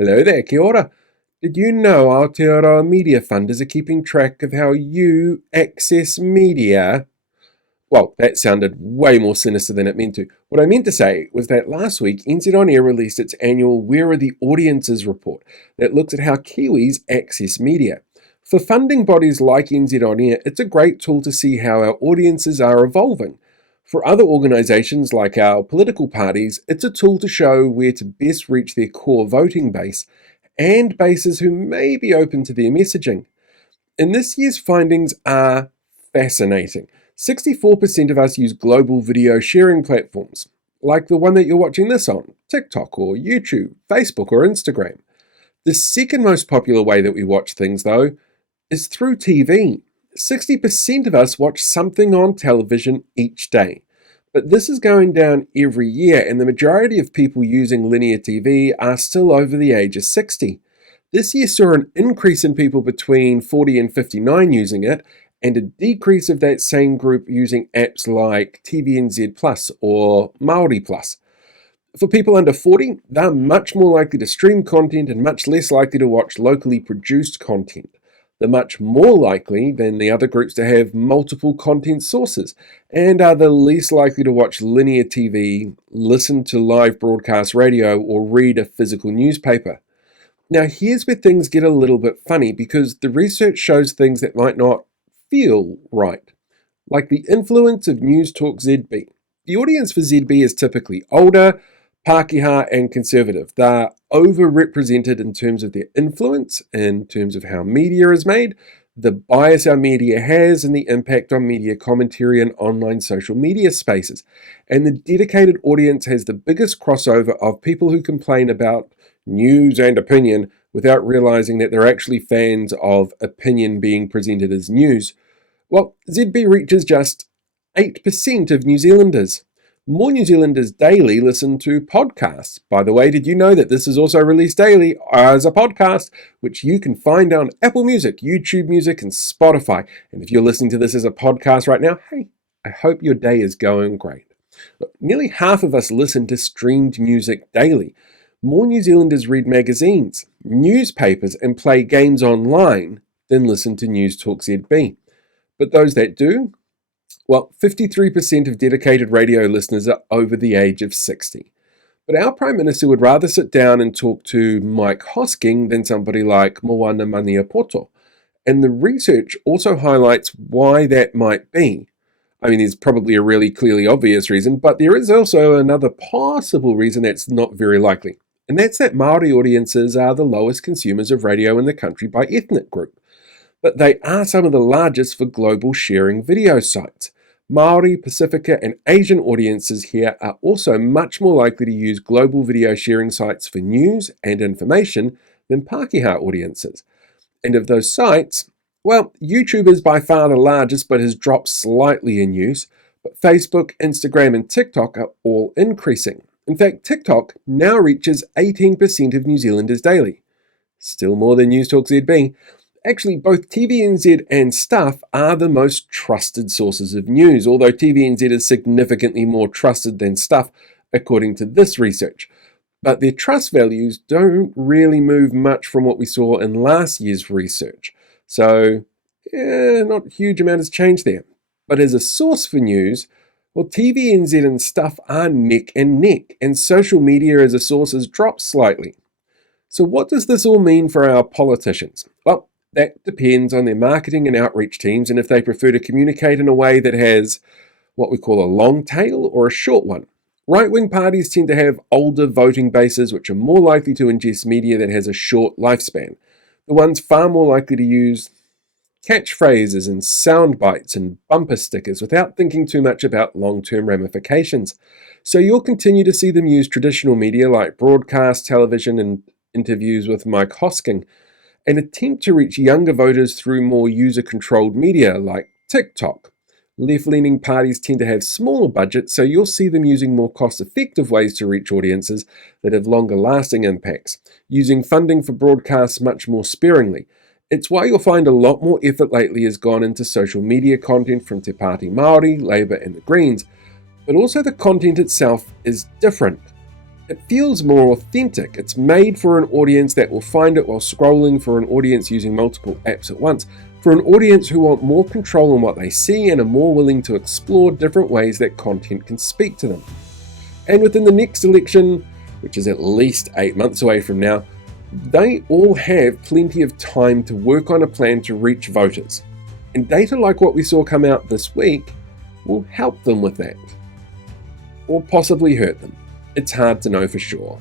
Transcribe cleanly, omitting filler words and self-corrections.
Hello there, kia ora. Did you know Aotearoa media funders are keeping track of how you access media? Well, that sounded way more sinister than it meant to. What I meant to say was that last week, NZ On Air released its annual Where Are the Audiences report that looks at how Kiwis access media. For funding bodies like NZ On Air, it's a great tool to see how our audiences are evolving. For other organisations like our political parties, it's a tool to show where to best reach their core voting base and bases who may be open to their messaging. And this year's findings are fascinating. 64% of us use global video sharing platforms, like the one that you're watching this on, TikTok or YouTube, Facebook or Instagram. The second most popular way that we watch things, though, is through TV. 60% of us watch something on television each day. But this is going down every year, and the majority of people using linear TV are still over the age of 60. This year saw an increase in people between 40 and 59 using it, and a decrease of that same group using apps like TVNZ Plus or Māori Plus. For people under 40, they're much more likely to stream content and much less likely to watch locally produced content. They're much more likely than the other groups to have multiple content sources and are the least likely to watch linear TV, listen to live broadcast radio, or read a physical newspaper. Now, here's where things get a little bit funny because the research shows things that might not feel right, like the influence of News Talk ZB. The audience for ZB is typically older, Pākehā and conservative. They're overrepresented in terms of their influence, in terms of how media is made, the bias our media has, and the impact on media commentary and online social media spaces. And the dedicated audience has the biggest crossover of people who complain about news and opinion without realizing that they're actually fans of opinion being presented as news. Well, ZB reaches just 8% of New Zealanders. More New Zealanders daily listen to podcasts. By the way, did you know that this is also released daily as a podcast, which you can find on Apple Music, YouTube Music, and Spotify? And if you're listening to this as a podcast right now, hey, I hope your day is going great. Look, nearly half of us listen to streamed music daily. More New Zealanders read magazines, newspapers, and play games online than listen to News Talk ZB. But those that do, well, 53% of dedicated radio listeners are over the age of 60. But our Prime Minister would rather sit down and talk to Mike Hosking than somebody like Moana Maniapoto. And the research also highlights why that might be. I mean, there's probably a really clearly obvious reason, but there is also another possible reason that's not very likely. And that's that Māori audiences are the lowest consumers of radio in the country by ethnic group. But they are some of the largest for global sharing video sites. Māori, Pacifica, and Asian audiences here are also much more likely to use global video sharing sites for news and information than Pākehā audiences. And of those sites, well, YouTube is by far the largest but has dropped slightly in use, but Facebook, Instagram, and TikTok are all increasing. In fact, TikTok now reaches 18% of New Zealanders daily. Still more than News Talk ZB. Actually, both TVNZ and Stuff are the most trusted sources of news, although TVNZ is significantly more trusted than Stuff, according to this research. But their trust values don't really move much from what we saw in last year's research. So, not a huge amount has changed there. But as a source for news, well, TVNZ and Stuff are neck and neck, and social media as a source has dropped slightly. So what does this all mean for our politicians? Well, that depends on their marketing and outreach teams and if they prefer to communicate in a way that has what we call a long tail or a short one. Right-wing parties tend to have older voting bases which are more likely to ingest media that has a short lifespan. The ones far more likely to use catchphrases and sound bites and bumper stickers without thinking too much about long-term ramifications. So you'll continue to see them use traditional media like broadcast television and interviews with Mike Hosking, and attempt to reach younger voters through more user-controlled media like TikTok. Left-leaning parties tend to have smaller budgets, so you'll see them using more cost-effective ways to reach audiences that have longer-lasting impacts, using funding for broadcasts much more sparingly. It's why you'll find a lot more effort lately has gone into social media content from Te Pāti Māori, Labour and the Greens, but also the content itself is different. It feels more authentic. It's made for an audience that will find it while scrolling, for an audience using multiple apps at once, for an audience who want more control on what they see and are more willing to explore different ways that content can speak to them. And within the next election, which is at least 8 months away from now, they all have plenty of time to work on a plan to reach voters. And data like what we saw come out this week will help them with that. Or possibly hurt them. It's hard to know for sure.